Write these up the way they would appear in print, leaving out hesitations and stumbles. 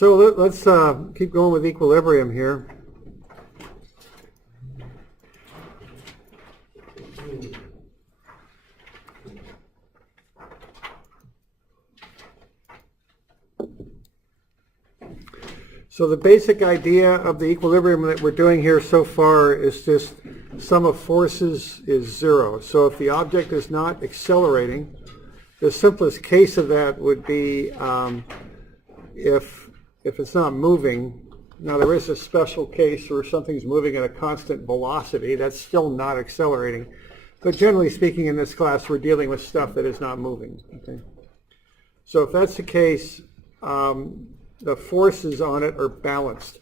So let's keep going with equilibrium here. So the basic idea of the equilibrium that we're doing here so far is just sum of forces is zero. So if the object is not accelerating, the simplest case of that would be if it's not moving. Now there is a special case where something's moving at a constant velocity. That's still not accelerating. But generally speaking, in this class, we're dealing with stuff that is not moving. Okay? So if that's the case, the forces on it are balanced.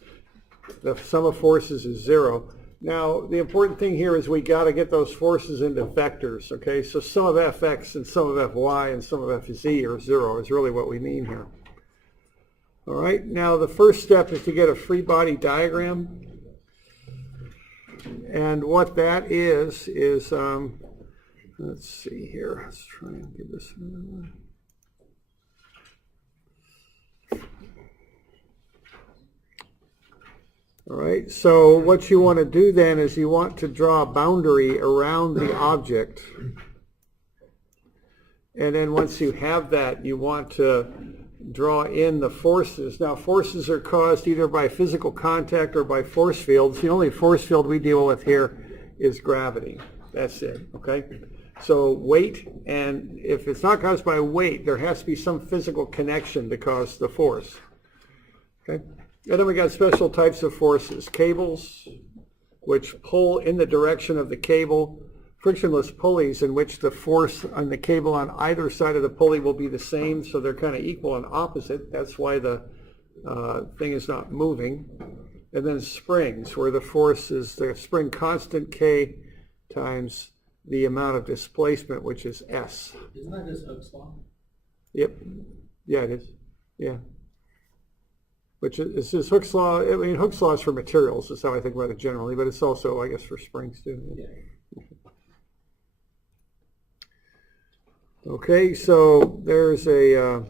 The sum of forces is zero. Now, the important thing here is we got to get those forces into vectors, okay? So sum of fx and sum of fy and sum of fz are zero is really what we mean here. All right, now the first step is to get a free body diagram. And what that is let's see here. Let's try and give this one. All right, so what you want to do then is you want to draw a boundary around the object. And then once you have that, you want to draw in the forces. Now, forces are caused either by physical contact or by force fields. The only force field we deal with here is gravity. That's it, okay? So weight, and if it's not caused by weight, there has to be some physical connection to cause the force, okay? And then we got special types of forces. Cables, which pull in the direction of the cable. Frictionless pulleys, in which the force on the cable on either side of the pulley will be the same, so they're kind of equal and opposite. That's why the thing is not moving. And then springs, where the force is the spring constant K times the amount of displacement, which is S. Isn't that just Hooke's law? Yep. Yeah, it is. Yeah. Which is Hooke's law. I mean, Hooke's law is for materials, is how I think about it generally, but it's also, I guess, for springs too. Yeah. Okay, so there's a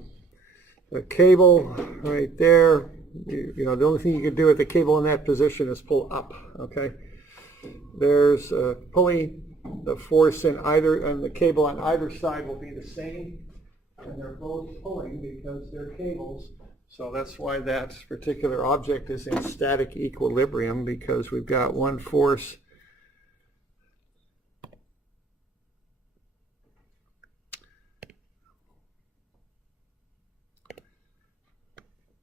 cable right there. You know, the only thing you can do with the cable in that position is pull up. Okay, there's a pulley. The force in either and the cable on either side will be the same, and they're both pulling because they're cables. So that's why that particular object is in static equilibrium, because we've got one force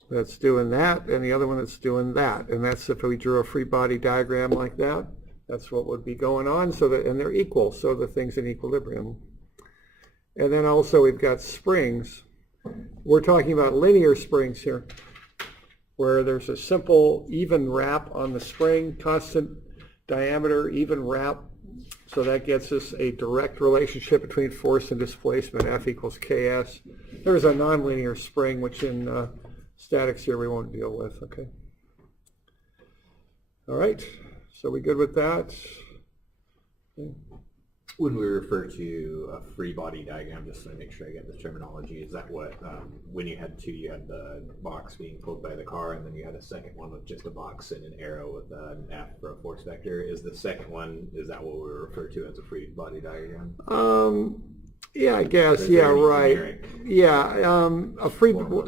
that's doing that, and the other one that's doing that. And that's if we drew a free body diagram like that, that's what would be going on. So that, and they're equal, so the thing's in equilibrium. And then also we've got springs. We're talking about linear springs here, where there's a simple even wrap on the spring, constant diameter, even wrap. So that gets us a direct relationship between force and displacement, F equals Ks. There's a nonlinear spring, which in statics here we won't deal with, okay? All right, so we good with that? Okay. When we refer to a free body diagram, just to make sure I get the terminology, is that what, when you had two, you had the box being pulled by the car, and then you had a second one with just a box and an arrow with an F for a force vector. Is the second one, is that what we refer to as a free body diagram? Yeah, I guess. Yeah, right. Yeah,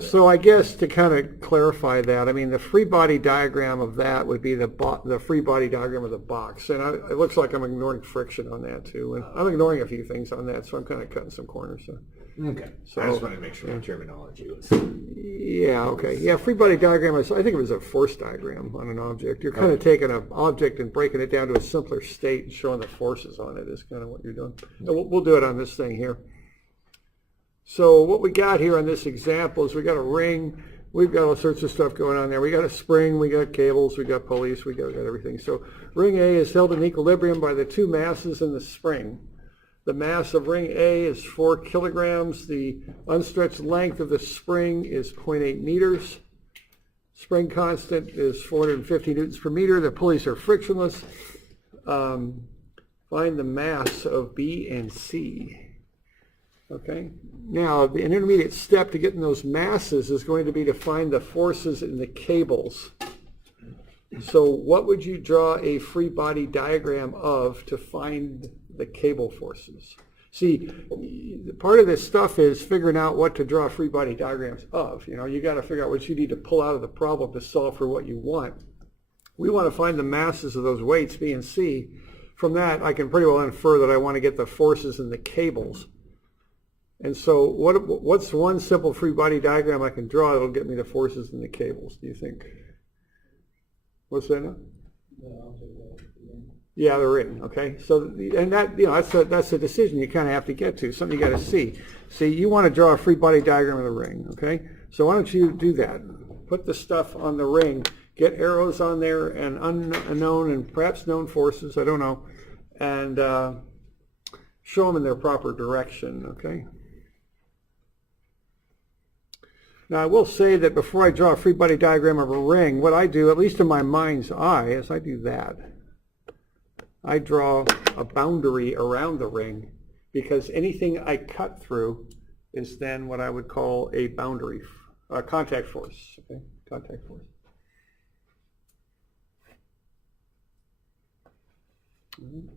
so I guess to kind of clarify that, I mean, the free body diagram of that would be the free body diagram of the box. And it looks like I'm ignoring friction on that too. And I'm ignoring a few things on that, so I'm kind of cutting some corners. So. Okay. So I just wanted to make sure the terminology was. Yeah, okay. Yeah, free body diagram is, I think it was a force diagram on an object. You're kind of taking an object and breaking it down to a simpler state and showing the forces on it is kind of what you're doing. And we'll do it on this thing here. So what we got here on this example is we got a ring. We've got all sorts of stuff going on there. We got a spring, we got cables, we got pulleys, we got everything. So ring A is held in equilibrium by the two masses in the spring. The mass of ring A is 4 kilograms. The unstretched length of the spring is 0.8 meters. Spring constant is 450 newtons per meter. The pulleys are frictionless. Find the mass of B and C. Okay. Now, the intermediate step to getting those masses is going to be to find the forces in the cables. So what would you draw a free body diagram of to find the cable forces? See, part of this stuff is figuring out what to draw free body diagrams of. You know, you got to figure out what you need to pull out of the problem to solve for what you want. We want to find the masses of those weights, B and C. From that, I can pretty well infer that I want to get the forces in the cables. And so what's one simple free body diagram I can draw that'll get me the forces in the cables, do you think? What's that now? Yeah, the ring. Okay, so and that, you know, that's a decision you kind of have to get to, something you got to see. See, you want to draw a free body diagram of the ring. Okay, so why don't you do that? Put the stuff on the ring, get arrows on there and unknown and perhaps known forces. I don't know, and show them in their proper direction. Okay. Now, I will say that before I draw a free body diagram of a ring, what I do, at least in my mind's eye, is I do that. I draw a boundary around the ring, because anything I cut through is then what I would call a boundary, contact force. Okay, contact force. Mm-hmm.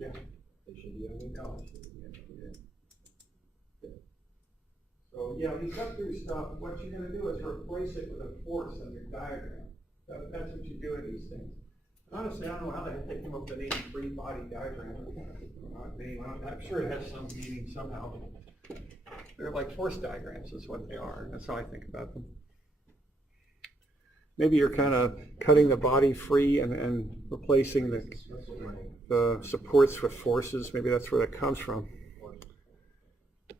Yeah. They should be on the college. So yeah, when you cut through stuff, what you're going to do is replace it with a force on your diagram. That's what you do in these things. Honestly, I don't know how the heck they came up with the name free body diagram. I'm sure it has some meaning somehow. They're like force diagrams is what they are. That's how I think about them. Maybe you're kind of cutting the body free and replacing the supports with forces. Maybe that's where that comes from.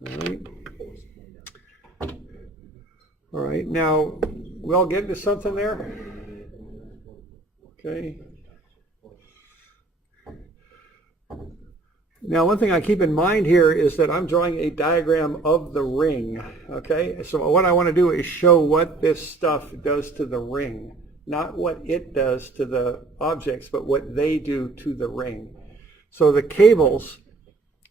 All right. All right. Now, we all get into something there? Okay. Now, one thing I keep in mind here is that I'm drawing a diagram of the ring, okay? So what I want to do is show what this stuff does to the ring, not what it does to the objects, but what they do to the ring. So the cables,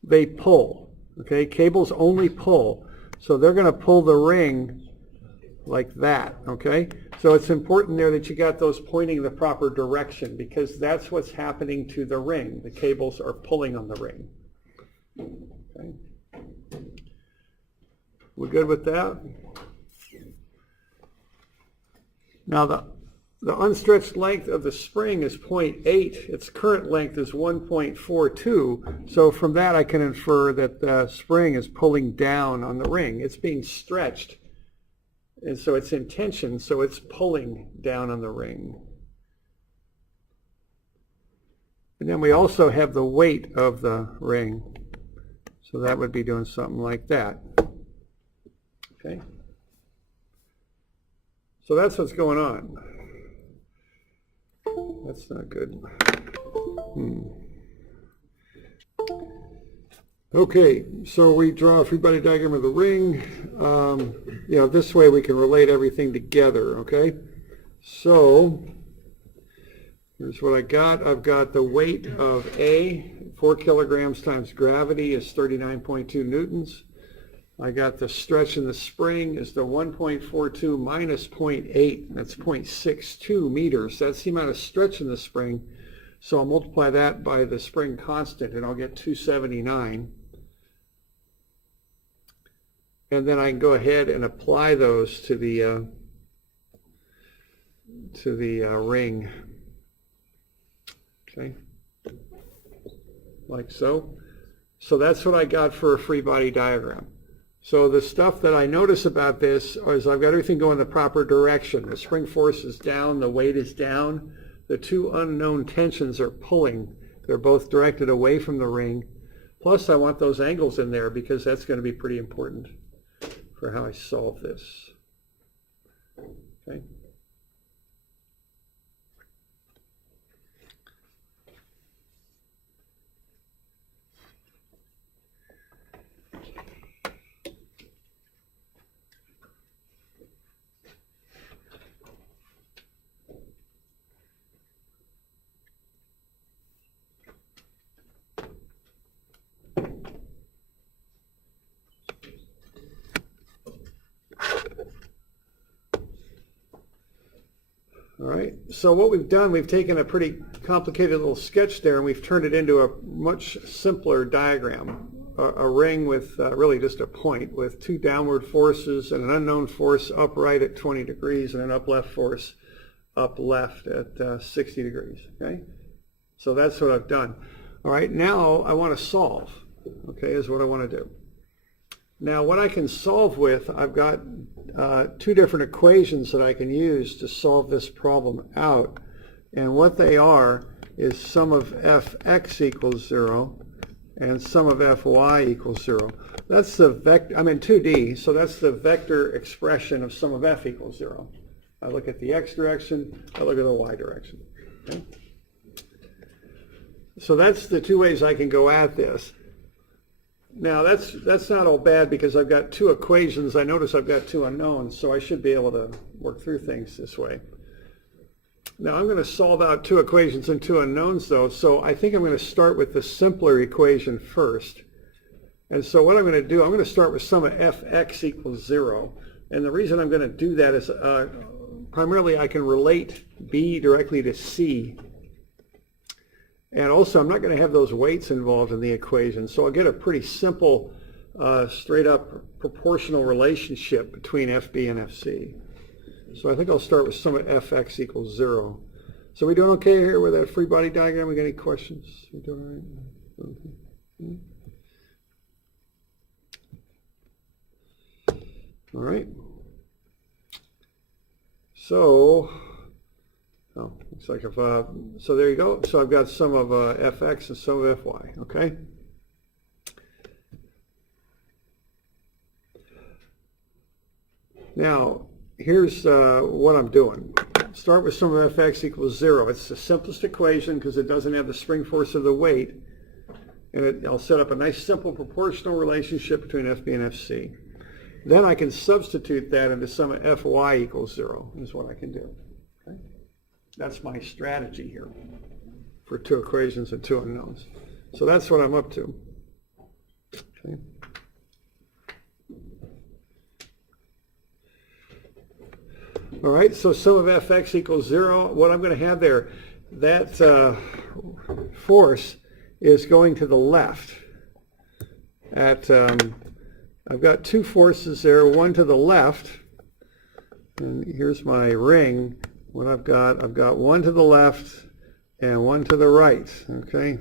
they pull, okay? Cables only pull. So they're going to pull the ring like that, okay? So it's important there that you got those pointing in the proper direction, because that's what's happening to the ring. The cables are pulling on the ring. Okay. We're good with that? Now the unstretched length of the spring is 0.8. Its current length is 1.42. So from that I can infer that the spring is pulling down on the ring. It's being stretched. And so it's in tension, so it's pulling down on the ring. And then we also have the weight of the ring. So that would be doing something like that. Okay? So that's what's going on. That's not good. Okay, so we draw a free body diagram of the ring. You know, this way we can relate everything together, okay? So, here's what I got. I've got the weight of A, 4 kilograms times gravity is 39.2 newtons. I got the stretch in the spring is the 1.42 minus 0.8. That's 0.62 meters. That's the amount of stretch in the spring. So I'll multiply that by the spring constant and I'll get 279. And then I can go ahead and apply those to the ring. Okay, like so. So that's what I got for a free body diagram. So the stuff that I notice about this is I've got everything going the proper direction. The spring force is down, the weight is down. The two unknown tensions are pulling. They're both directed away from the ring. Plus I want those angles in there because that's going to be pretty important for how I solve this. Okay. All right, so what we've done, we've taken a pretty complicated little sketch there and we've turned it into a much simpler diagram. A ring with really just a point with two downward forces and an unknown force upright at 20 degrees and an up left force up left at 60 degrees, okay? So that's what I've done. All right, now I want to solve, okay, is what I want to do. Now what I can solve with, I've got two different equations that I can use to solve this problem out. And what they are is sum of fx equals 0 and sum of fy equals 0. That's the vector, I'm in 2D, so that's the vector expression of sum of f equals 0. I look at the x direction, I look at the y direction. Okay? So that's the two ways I can go at this. Now that's not all bad because I've got two equations. I notice I've got two unknowns, so I should be able to work through things this way. Now I'm going to solve out two equations and two unknowns though, so I think I'm going to start with the simpler equation first. And so what I'm going to do, I'm going to start with sum of fx equals 0. And the reason I'm going to do that is primarily I can relate b directly to c. And also, I'm not going to have those weights involved in the equation, so I'll get a pretty simple, straight-up proportional relationship between FB and FC. So I think I'll start with sum of fx equals 0. So we doing okay here with that free body diagram? We got any questions? We doing all right? Okay. All right. So. Oh, looks like if, so there you go. So I've got sum of fx and sum of fy, okay? Now, here's what I'm doing. Start with sum of fx equals 0. It's the simplest equation because it doesn't have the spring force of the weight. And I'll set up a nice simple proportional relationship between FB and FC. Then I can substitute that into sum of fy equals 0 is what I can do. Okay? That's my strategy here for two equations and two unknowns. So that's what I'm up to. Okay. All right, so sum of fx equals 0. What I'm going to have there, that force is going to the left. I've got two forces there, one to the left, and here's my ring. What I've got one to the left and one to the right, okay?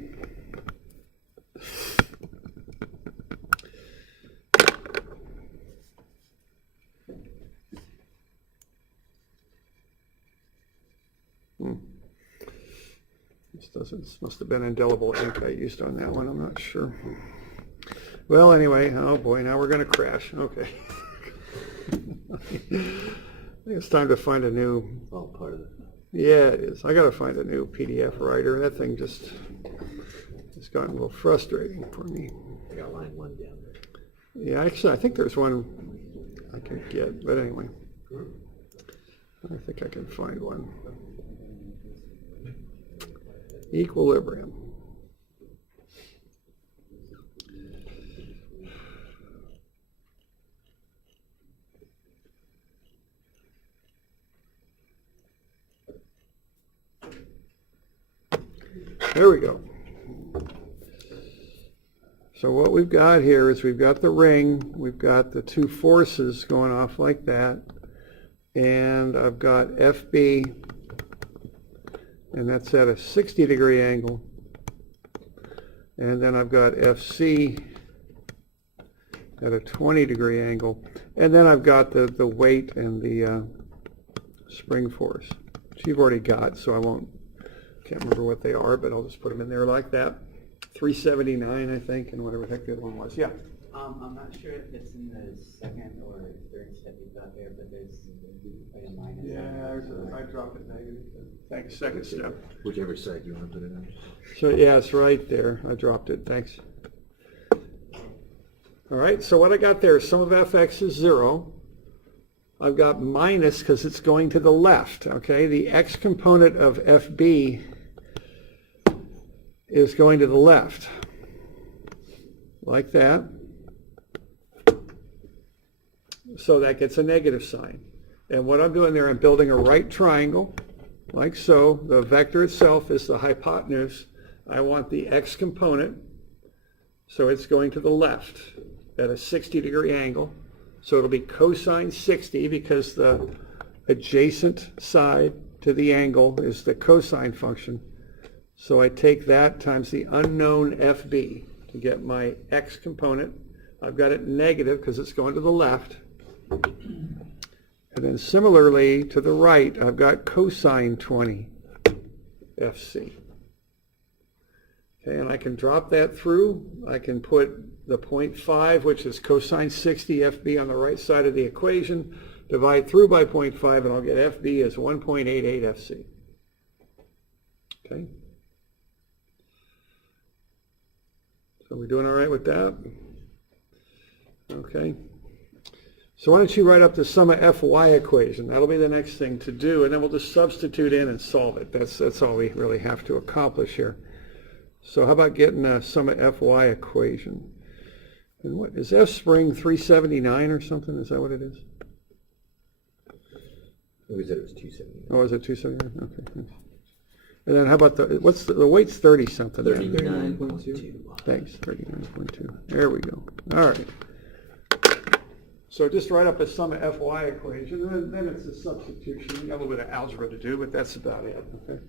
This must have been indelible ink I used on that one, I'm not sure. Well, anyway, oh boy, now we're going to crash, okay. I think it's time to find a new. All part of it. Yeah, it is. I got to find a new PDF writer. That thing just has gotten a little frustrating for me. I got line 1 down there. Yeah, actually, I think there's one I can get, but anyway, I think I can find one. Equilibrium. There we go. So what we've got here is we've got the ring, we've got the two forces going off like that, and I've got FB, and that's at a 60-degree angle, and then I've got FC at a 20-degree angle, and then I've got the weight and the spring force, which you've already got, so can't remember what they are, but I'll just put them in there like that. 379, I think, and whatever the heck the other one was. Yeah. I'm not sure if it's in the second or third step you've got there, but there's like a minus. Yeah, I dropped it negative. Thanks. Second step. Whichever side you want to put it on. So yeah, it's right there. I dropped it. Thanks. All right. So what I got there is sum of fx is 0. I've got minus because it's going to the left. Okay. The x component of fb is going to the left, like that. So that gets a negative sign. And what I'm doing there, I'm building a right triangle, like so. The vector itself is the hypotenuse. I want the x component, so it's going to the left at a 60-degree angle. So it'll be cosine 60 because the adjacent side to the angle is the cosine function. So I take that times the unknown FB to get my x component. I've got it negative because it's going to the left. And then similarly to the right, I've got cosine 20 FC. Okay, and I can drop that through. I can put the 0.5, which is cosine 60 FB on the right side of the equation, divide through by 0.5, and I'll get FB as 1.88 FC. Okay. So we're doing all right with that? Okay. So why don't you write up the sum of Fy equation? That'll be the next thing to do, and then we'll just substitute in and solve it. That's all we really have to accomplish here. So how about getting a sum of Fy equation? And what is F spring 379 or something? Is that what it is? We said it was 279. Oh, is it 279? Okay. And then how about the weight's 30 something? 39.2. Thanks, 39.2. There we go. All right. So just write up a sum of Fy equation, and then it's a substitution. You got a little bit of algebra to do, but that's about it. Okay.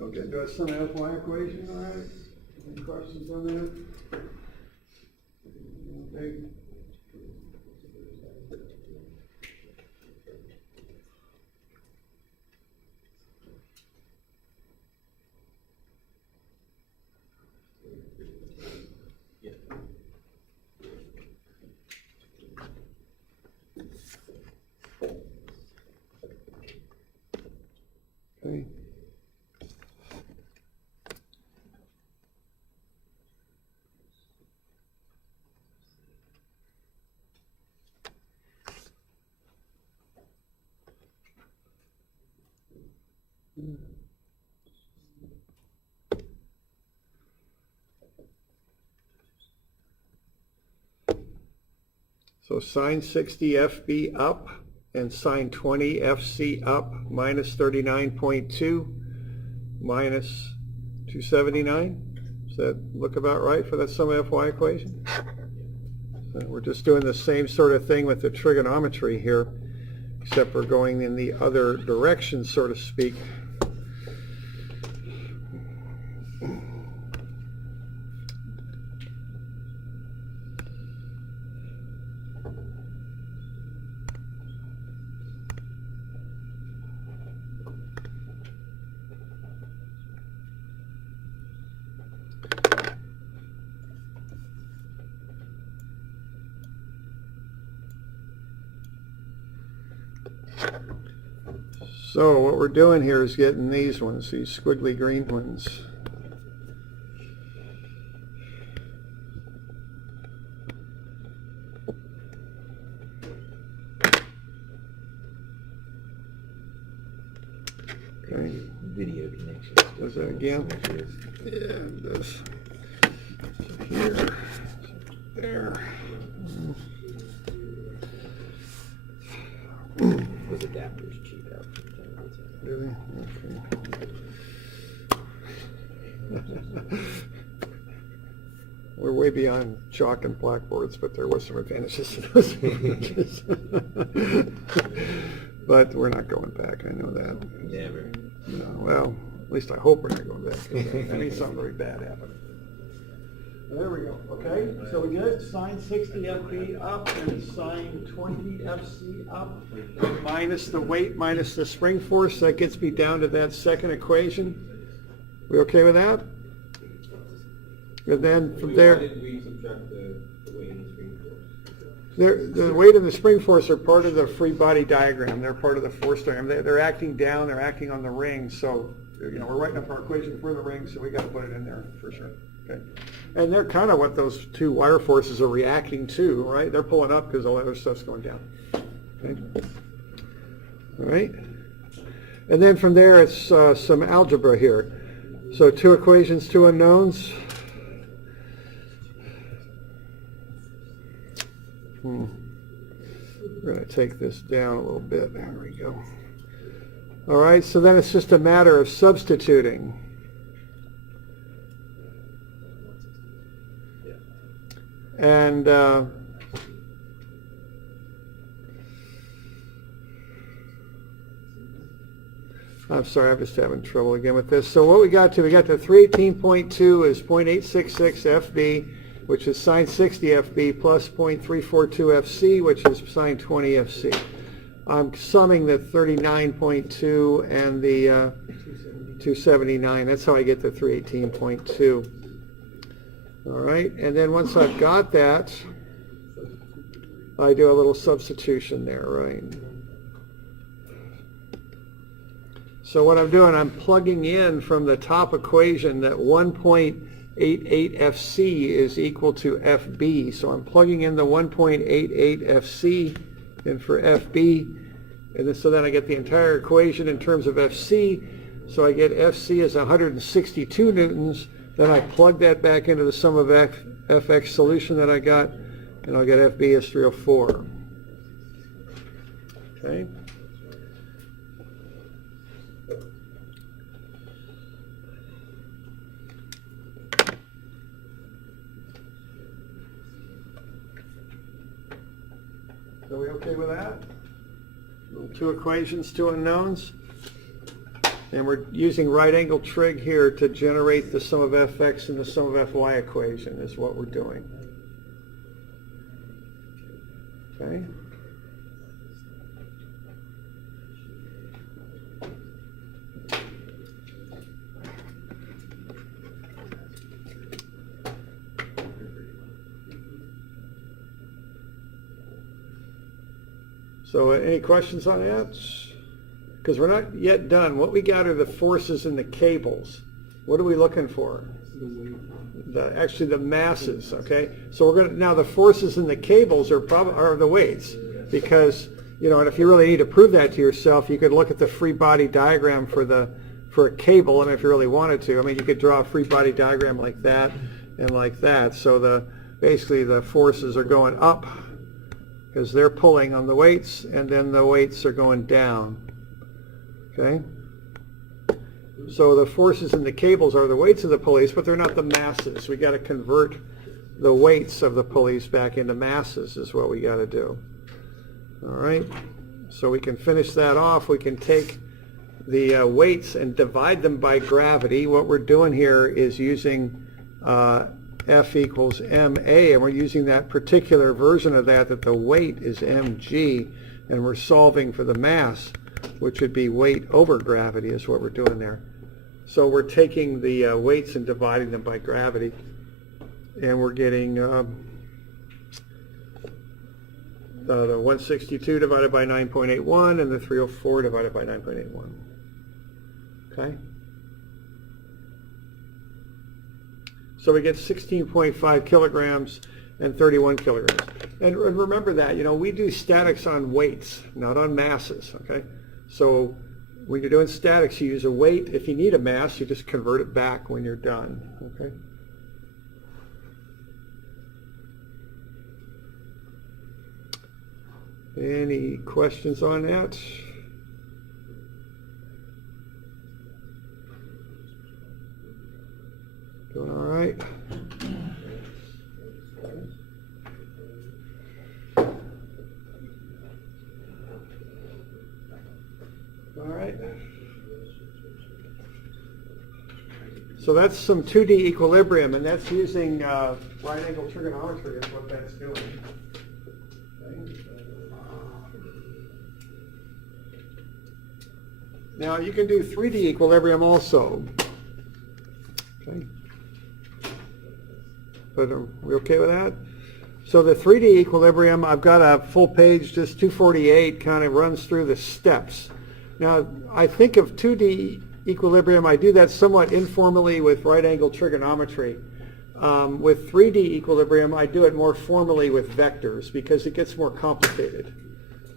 Okay, do a sum of Fy equation, all right? Any questions on that? Okay. Okay. So sine 60 FB up and sine 20 FC up minus 39.2 minus 279. Does that look about right for that sum of Fy equation? So we're just doing the same sort of thing with the trigonometry here, except we're going in the other direction, so to speak. So what we're doing here is getting these ones, these squiggly green ones. Okay. Video connection. Does that again? Yeah, it does. So here, there. Those adapters cheap out. Really? Okay. We're way beyond chalk and blackboards, but there was some advantages to those advantages. But we're not going back, I know that. Never. No, well, at least I hope we're not going back. I need something very bad happening. There we go. Okay, so we get sine 60 FB up and sine 20 FC up minus the weight minus the spring force. That gets me down to that second equation. We okay with that? And then from there, Why did we subtract the weight and the spring force? the weight and the spring force are part of the free body diagram. They're part of the force diagram. They're acting down. They're acting on the ring. So, you know, we're writing up our equation for the ring, so we got to put it in there for sure. Okay. And they're kind of what those two wire forces are reacting to, right? They're pulling up because all that other stuff's going down. Okay. All right. And then from there, it's some algebra here. So two equations, two unknowns. We're going to take this down a little bit. There we go. All right, so then it's just a matter of substituting. And I'm sorry, I'm just having trouble again with this. So what we got to 318.2 is 0.866 FB, which is sine 60 FB, plus 0.342 FC, which is sine 20 FC. I'm summing the 39.2 and the 279. That's how I get the 318.2. All right, and then once I've got that, I do a little substitution there, right? So what I'm doing, I'm plugging in from the top equation that 1.88 FC is equal to FB. So I'm plugging in the 1.88 FC in for FB, and then, so then I get the entire equation in terms of FC. So I get FC as 162 newtons. Then I plug that back into the sum of Fx solution that I got, and I'll get FB as 304. Okay. Are we okay with that? Two equations, two unknowns. And we're using right angle trig here to generate the sum of Fx and the sum of Fy equation is what we're doing. Okay. So any questions on that? Because we're not yet done. What we got are the forces in the cables. What are we looking for? Actually the masses, okay? So we're going to, now the forces in the cables are the weights, because, you know, and if you really need to prove that to yourself, you could look at the free body diagram for a cable, and if you really wanted to, I mean, you could draw a free body diagram like that and like that. So basically the forces are going up because they're pulling on the weights, and then the weights are going down. Okay? So the forces in the cables are the weights of the pulleys, but they're not the masses. We got to convert the weights of the pulleys back into masses is what we got to do. All right? So we can finish that off. We can take the weights and divide them by gravity. What we're doing here is using F equals ma, and we're using that particular version of that the weight is mg, and we're solving for the mass, which would be weight over gravity is what we're doing there. So we're taking the weights and dividing them by gravity, and we're getting the 162 divided by 9.81 and the 304 divided by 9.81. Okay? So we get 16.5 kilograms and 31 kilograms. And remember that, you know, we do statics on weights, not on masses, okay? So when you're doing statics, you use a weight. If you need a mass, you just convert it back when you're done, okay? Any questions on that? Doing all right? All right. So that's some 2D equilibrium, and that's using right angle trigonometry is what that's doing. Okay. Now you can do 3D equilibrium also. Okay. But are we okay with that? So the 3D equilibrium, I've got a full page, just 248, kind of runs through the steps. Now, I think of 2D equilibrium, I do that somewhat informally with right angle trigonometry. With 3D equilibrium, I do it more formally with vectors because it gets more complicated.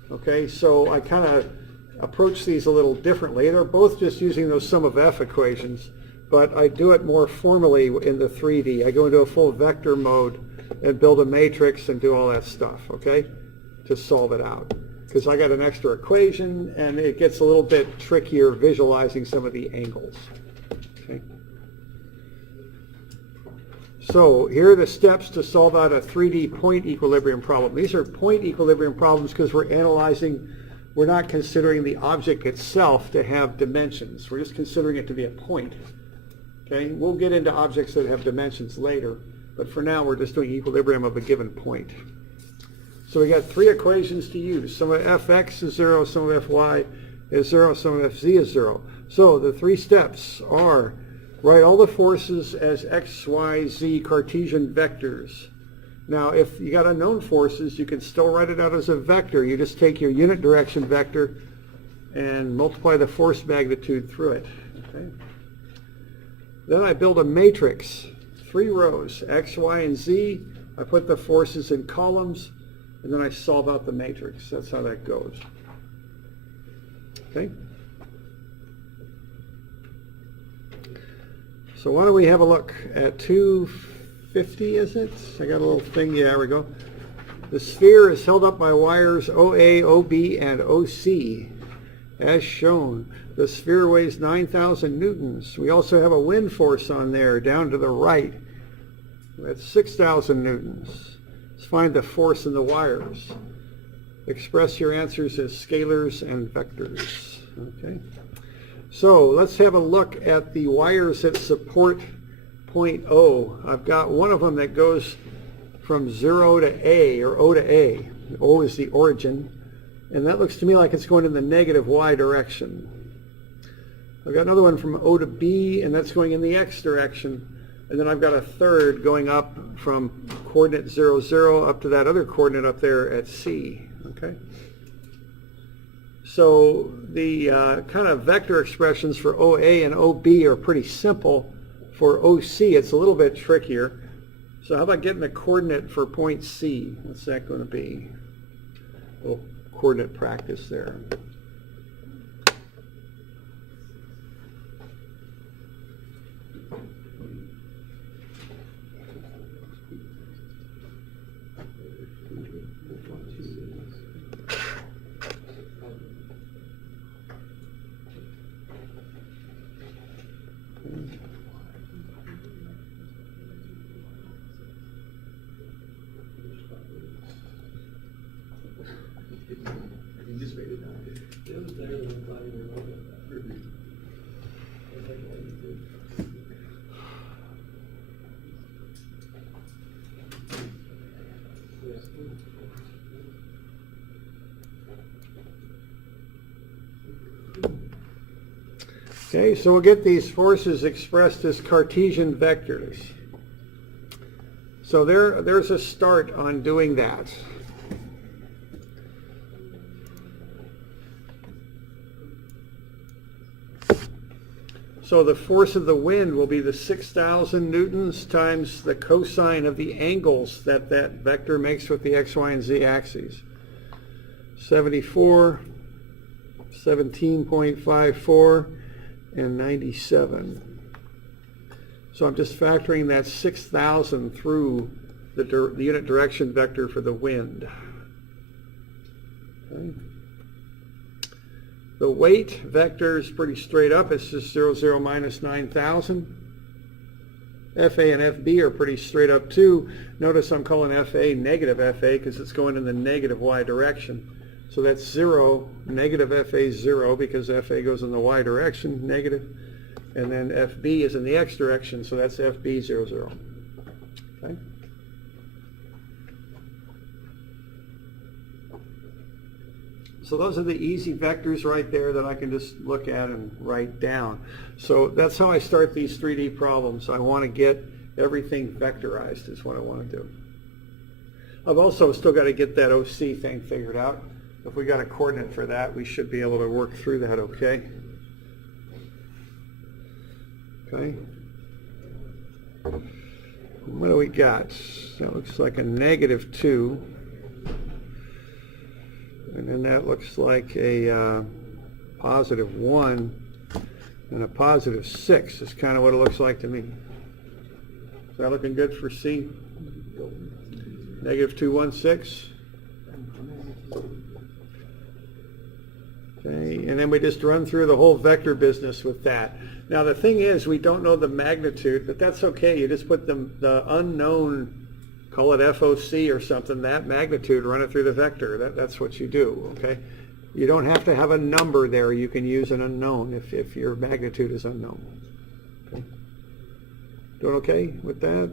Okay, so I kind of approach these a little differently. They're both just using those sum of f equations, but I do it more formally in the 3D. I go into a full vector mode and build a matrix and do all that stuff, okay, to solve it out. Because I got an extra equation, and it gets a little bit trickier visualizing some of the angles. Okay. So here are the steps to solve out a 3D point equilibrium problem. These are point equilibrium problems because we're analyzing, we're not considering the object itself to have dimensions. We're just considering it to be a point. Okay, we'll get into objects that have dimensions later, but for now we're just doing equilibrium of a given point. So we got three equations to use. Sum of fx is 0, sum of fy is 0, sum of fz is 0. So the three steps are write all the forces as x, y, z Cartesian vectors. Now if you got unknown forces, you can still write it out as a vector. You just take your unit direction vector and multiply the force magnitude through it. Okay. Then I build a matrix, 3 rows, x, y, and z. I put the forces in columns, and then I solve out the matrix. That's how that goes. Okay? So why don't we have a look at 250, is it? I got a little thing, yeah, there we go. The sphere is held up by wires OA, OB, and OC, as shown. The sphere weighs 9,000 newtons. We also have a wind force on there down to the right. That's 6,000 newtons. Let's find the force in the wires. Express your answers as scalars and vectors. Okay. So let's have a look at the wires that support point O. I've got one of them that goes from 0 to A, or O to A. O is the origin. And that looks to me like it's going in the negative y direction. I've got another one from O to B, and that's going in the x direction. And then I've got a third going up from coordinate 0, 0 up to that other coordinate up there at C. Okay. So the kind of vector expressions for OA and OB are pretty simple. For OC, it's a little bit trickier. So how about getting a coordinate for point C? What's that going to be? A little coordinate practice there. It was better than I thought you were going to. I think I did. Okay, so we'll get these forces expressed as Cartesian vectors. So there's a start on doing that. So the force of the wind will be the 6,000 newtons times the cosine of the angles that that vector makes with the x, y, and z axes. 74, 17.54, and 97. So I'm just factoring that 6,000 through the unit direction vector for the wind. Okay. The weight vector is pretty straight up. It's just 0, 0, minus 9,000. FA and FB are pretty straight up too. Notice I'm calling FA negative FA because it's going in the negative y direction. So that's 0, negative FA is 0 because FA goes in the y direction, negative. And then FB is in the x direction, so that's FB 0, 0. Okay? So those are the easy vectors right there that I can just look at and write down. So that's how I start these 3D problems. I want to get everything vectorized is what I want to do. I've also still got to get that OC thing figured out. If we got a coordinate for that, we should be able to work through that okay. Okay. What do we got? That looks like a -2. And then that looks like a +1 and a +6 is kind of what it looks like to me. Is that looking good for C? -216. Okay, and then we just run through the whole vector business with that. Now the thing is, we don't know the magnitude, but that's okay. You just put the unknown, call it FOC or something, that magnitude, run it through the vector. That's what you do, okay? You don't have to have a number there. You can use an unknown if your magnitude is unknown. Okay. Doing okay with that?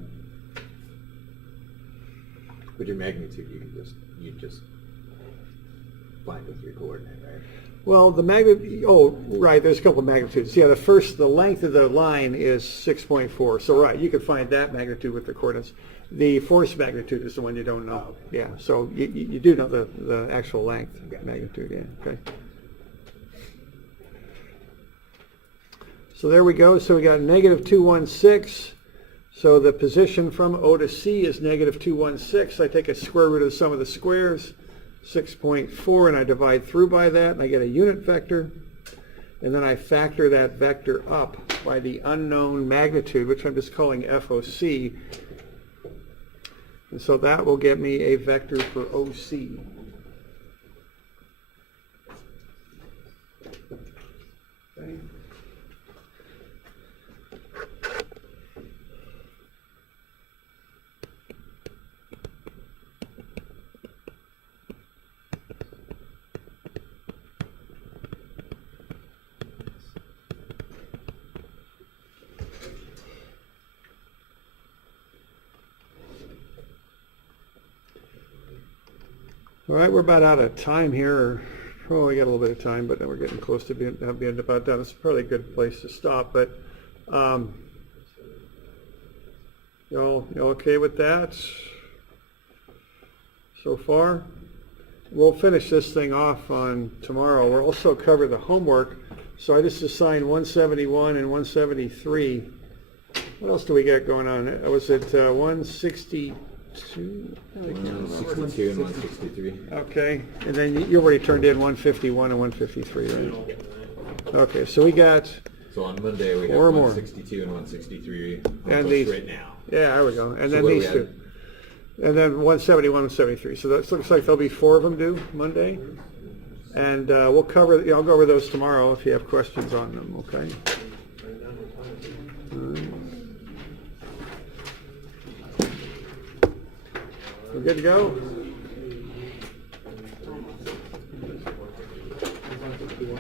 With your magnitude, you just find with your coordinate, right? Well, the magnitude, oh, right, there's a couple of magnitudes. Yeah, the length of the line is 6.4. So, right, you could find that magnitude with the coordinates. The force magnitude is the one you don't know. Oh, okay. Yeah, so you do know the actual length magnitude, yeah, okay. So there we go. So we got -216. So the position from O to C is -216. I take a square root of the sum of the squares, 6.4, and I divide through by that, and I get a unit vector. And then I factor that vector up by the unknown magnitude, which I'm just calling FOC. And so that will get me a vector for OC. Okay. All right, we're about out of time here. Oh, we got a little bit of time, but then we're getting close to being about done. It's probably a good place to stop. But y'all okay with that so far? We'll finish this thing off on tomorrow. We'll also cover the homework. So I just assigned 171 and 173. What else do we got going on? Was it 162? 162 and 163. Okay, and then you already turned in 151 and 153, right? Okay, so we got So on Monday we have four more. 162 and 163 And these right now. Yeah, there we go. And So then what do these we two. have? And then 171 and 73. So that looks like there'll be 4 of them due Monday. And we'll cover, I'll go over those tomorrow if you have questions on them, okay? We're good to go? We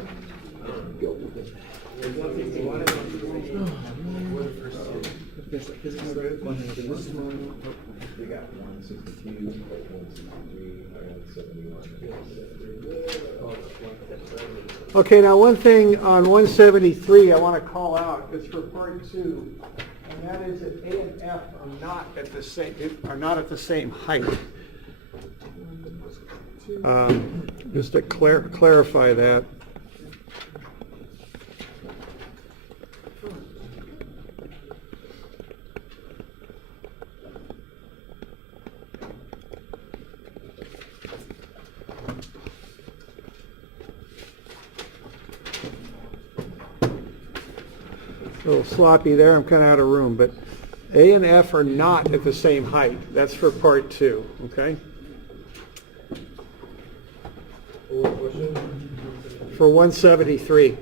got 162, 163, 171. Okay, now one thing on 173 I want to call out is for part 2, and that is that A and F are not at the same height. Just to clarify that. A little sloppy there, I'm kind of out of room, but A and F are not at the same height. That's for part 2, okay? For 173.